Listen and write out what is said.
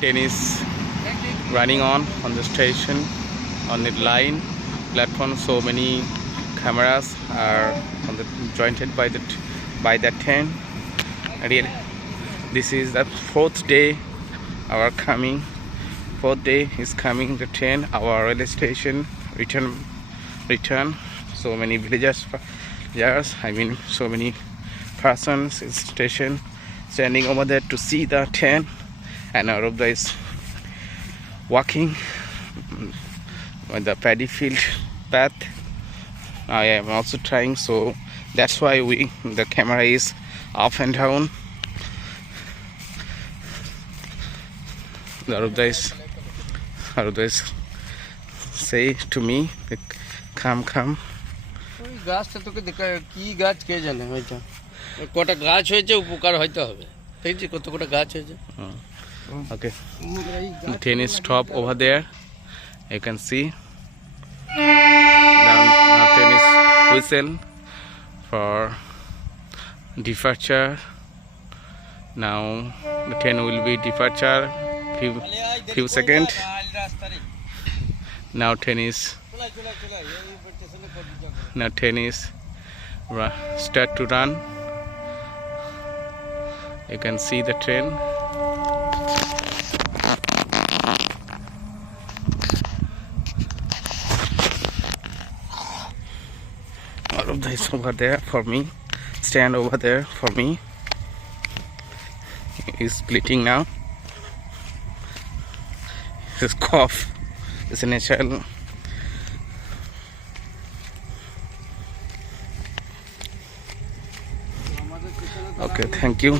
train is running on the station, on the line platform. So many cameras are on the jointed by that train. Really, this is the fourth day fourth day is coming the train, our railway station return. So many villagers, so many persons in station standing over there to see the train, and all of them is walking on the paddy field path. I am also trying, so that's why the camera is up and down. All of this say to me, come. ওই গাছটা তোকে দেখা কি গাছ কে জানে হয়তো কটা গাছ হয়েছে উপকার হয়তো হবে দেখছি কত কটা গাছ হয়েছে Okay, the train is stop over there. You can see now train is whistle for departure. Now the train will be departure few seconds. Now train is start to run. You can see the train. All of this over there for me, stand over there for me. He's splitting now. His cough is natural. Okay, thank you.